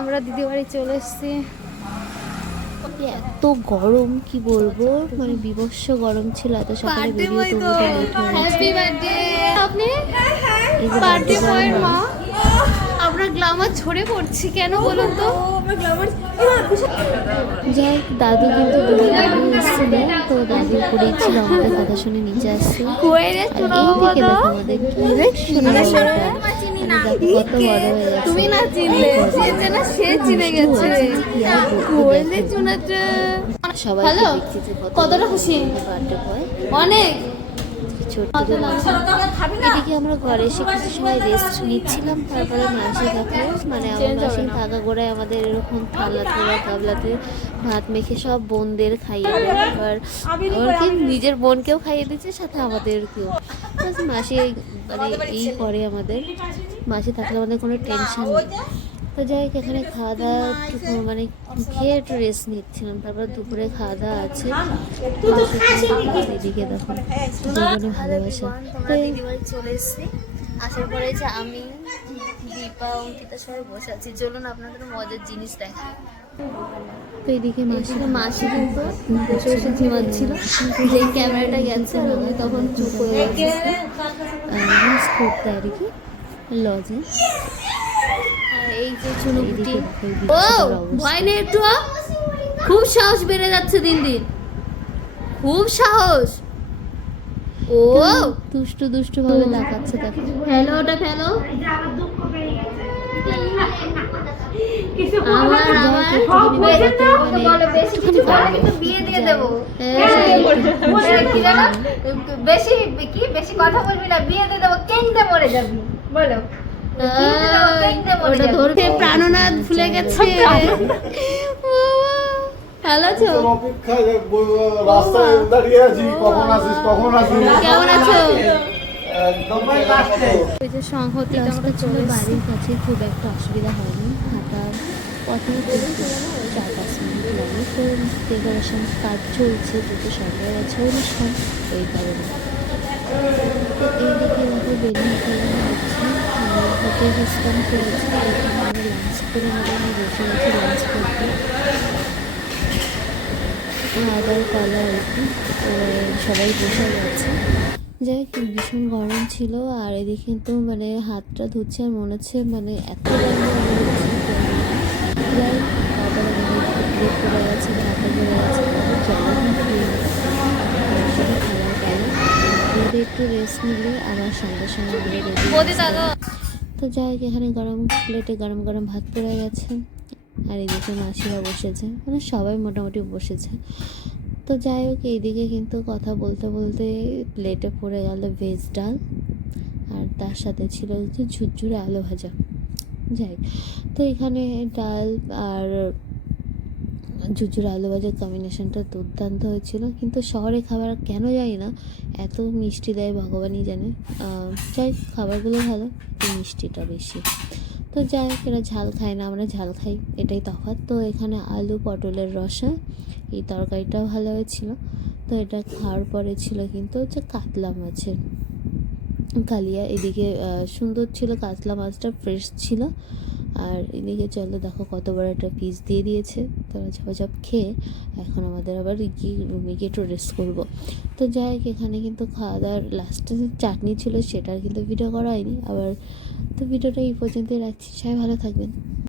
আমরা দিদি বাড়ি চলে এসেছি। এত গরম কি বলবো, মানে বিভৎস গরম ছিল। এত সকালে বেরিয়ে তো আপনি বার্থডে বয়ের মা, আপনার গ্ল্যামার ঝরে পড়ছি কেন বলুন তো? যাই দাদু কিন্তু এসেছিল, তো দাদু উপরেই ছিল, আমাদের কথা শুনে নিচে আসছে। এই দিকে দেখো আমাদের কত বড় হয়ে গেছে। তুমি না চিনলে সে চিনে গেছে। সবাই কতটা খুশি, অনেক। এদিকে আমরা ঘরে এসে কিছু সময় রেস্ট নিচ্ছিলাম, তারপরে মাসি থাকলো, মানে আমার মাসি থাকা গোড়ায় আমাদের এরকম থালাতে গাবলাতে ভাত মেখে সব বোনদের খাইয়ে দেয়। এবার ওরকে নিজের বোনকেও খাইয়ে দিচ্ছে, সাথে আমাদেরকেও। মাসি মানে এই করে আমাদের, মাসি থাকলে আমাদের কোনো টেনশন নেই। তো যাই হোক, এখানে খাওয়া দাওয়া মানে খেয়ে একটু রেস্ট নিচ্ছিলাম। তারপর দুপুরে খাওয়া দাওয়া আছে। দিদিকে দেখো দুজনে ভালোবাসা। তো দিদিবাড়ি চলে এসেছি, আসার পরে যে আমি দীপা অঙ্কিতা সবাই বসে আছি। চলুন আপনাদের মজার জিনিস দেখা। তো এইদিকে মাসি কিন্তু বসে বসে ঘুমাচ্ছিল, যেই ক্যামেরাটা গেছে আমি তখন চুপ হয়ে গেছি করতে আর কি লজে। এই যে চুনুপুটি, ও ভয় নেই একটু, খুব সাহস বেড়ে যাচ্ছে দিন দিন, খুব সাহস। ও দুষ্টু দুষ্টু ভাবে তাকাচ্ছে, দেখো ফেলো ওটা ফেলো। বিয়ে দিয়ে দেবো, বেশি কথা বলবি না, বিয়ে দিয়ে দেবো, কেনতে মরে যাবি বলো। ওটা ধরতে প্রাণনাথ ভুলে গেছে। ভালো আছো? রাস্তায় দাঁড়িয়ে আছি, কখন আসিস কখন আসিস। কেমন আছো? এই যে সংহতি আমরা চলে বাড়ির কাছে, খুব একটা অসুবিধা হয়নি। হাঁটার পথে 4-5 মিনিট লাগে। তো ডেকোরেশন কাজ চলছে, যেহেতু সরকারের আছে অনুষ্ঠান, এই কারণে। তো এইদিকে দেখো বেলুন খেলানো হচ্ছে, হোটেল সিস্টেম করেছে। এখানে আমরা লাঞ্চ করে নেবো, আমি বসে গেছি লাঞ্চ করতে। আদার কলা আর কি, সবাই বসে যাচ্ছে। যাই হোক, ভীষণ গরম ছিল। আর এদিকে কিন্তু মানে হাতটা ধুচ্ছে আর মনে হচ্ছে মানে এত গরম যাই প্লেট পড়ে গেছে, ভাতে পড়ে গেছে, জলে খাবার পাই একটু রেস্ট নিলে আবার সঙ্গে সঙ্গে তো যাই হোক, এখানে প্লেটে গরম গরম ভাত পড়ে গেছে। আর এদিকে মাসিরা বসেছে, মানে সবাই মোটামুটি বসেছে। তো যাই হোক, এইদিকে কিন্তু কথা বলতে বলতে প্লেটে পড়ে গেল ভেজ ডাল, আর তার সাথে ছিল হচ্ছে ঝুরঝুরে আলু ভাজা। যাই তো এখানে ডাল আর ঝুরঝুরে আলু ভাজার কম্বিনেশনটা দুর্দান্ত হয়েছিল। কিন্তু শহরে খাবার কেন জানি না এত মিষ্টি দেয়, ভগবানই জানে। যাই খাবারগুলো ভালো, মিষ্টিটা বেশি। তো যাই হোক, এরা ঝাল খায় না, আমরা ঝাল খাই, এটাই তফাৎ। তো এখানে আলু পটলের রসা, এই তরকারিটাও ভালো হয়েছিল। তো এটা খাওয়ার পরে ছিল কিন্তু হচ্ছে কাতলা মাছের কালিয়া। এদিকে সুন্দর ছিল, কাতলা মাছটা ফ্রেশ ছিল। আর এদিকে চলো দেখো কত বড় একটা পিস দিয়ে দিয়েছে। তারা ঝপঝপ খেয়ে এখন আমাদের আবার রুমে গিয়ে একটু রেস্ট করবো। তো যাই হোক, এখানে কিন্তু খাওয়া দাওয়ার লাস্টে যে চাটনি ছিল সেটার কিন্তু ভিডিও করা হয়নি আবার। তো ভিডিওটা এই পর্যন্তই রাখছি, সবাই ভালো থাকবেন।